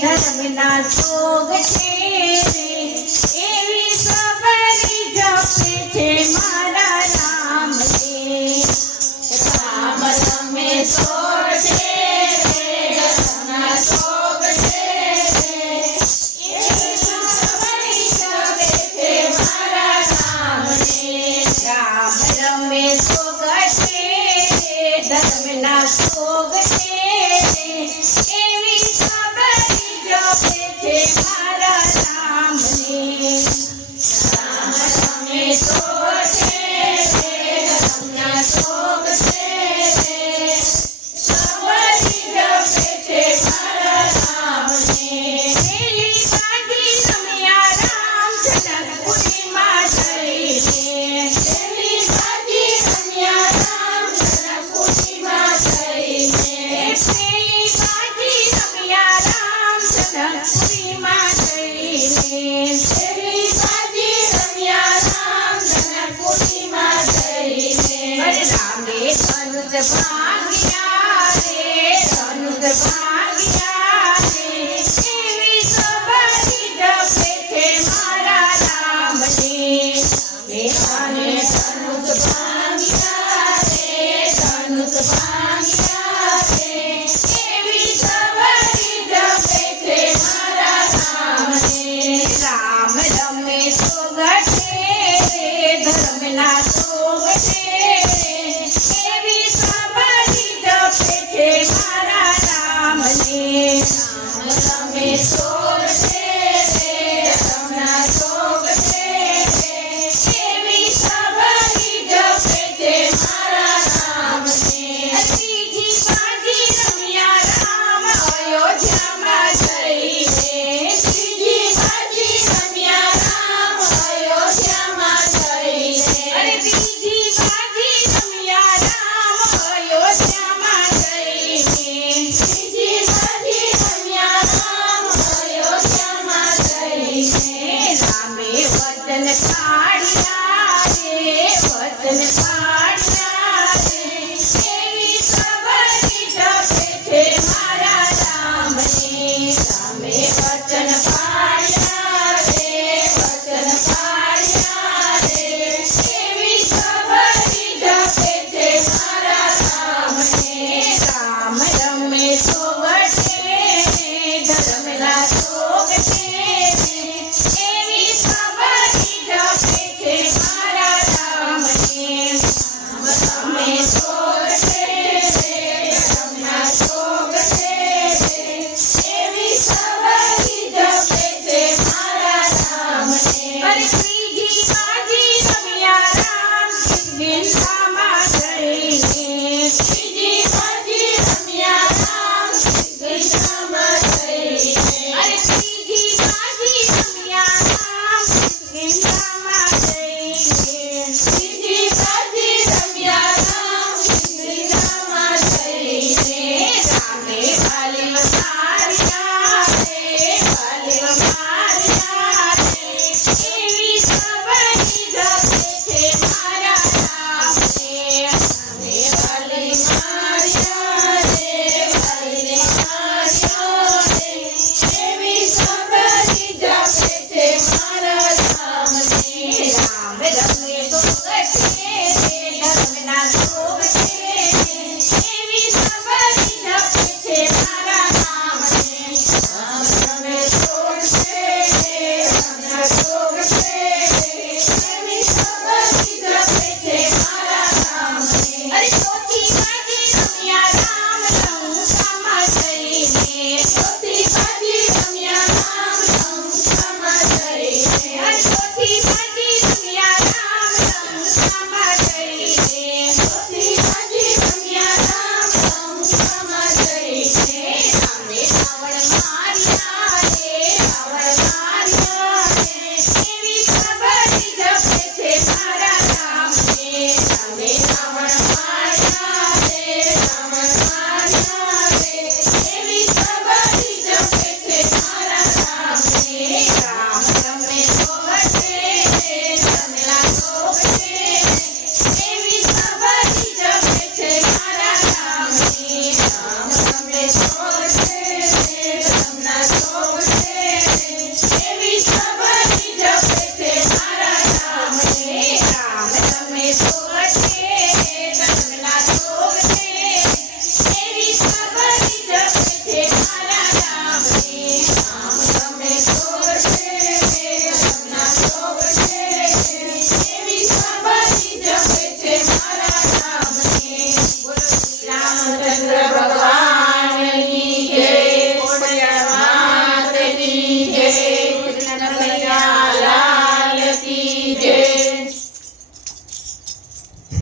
ધર્મના સોગ છે એવી સબરી જપે છે મારા રામ રે રામ રમે સોગ છે ધર્મના સોગ છે એવી સબરી જપે છે મારા રામ રે રામ રમે સોગ છે ધર્મના સોગ છે એવી સબરી જપે છે મારા રામ રે રામ રમે સોગ છે ધર્મના સોગ છે સબરી જપે છે મારા રામ રે પેલી બાજી રમ્યા રામ જનકપુરીમાં જઈને પેલી બાજી રમ્યા રામ જનકપુરીમાં જઈને પેલી બાજી રમ્યા રામ જનકપુરીમાં જઈને પેલી બાજી રમ્યા રામ જનકપુરીમાં જઈને અરે રામે ધનુષ ભાંગ્યા રે ધનુષ ભાંગ્યા રે એવી સબરી જપે છે મારા રામ રે મેઘાને ધનુષ ભાંગ્યા રે ધનુષ ભાંગ્યા રે એવી સબરી જપે છે મારા રામ રે રામ રમે સોગ છે ધર્મના સોગ છે એવી સબરી જપે છે મારા રામ છે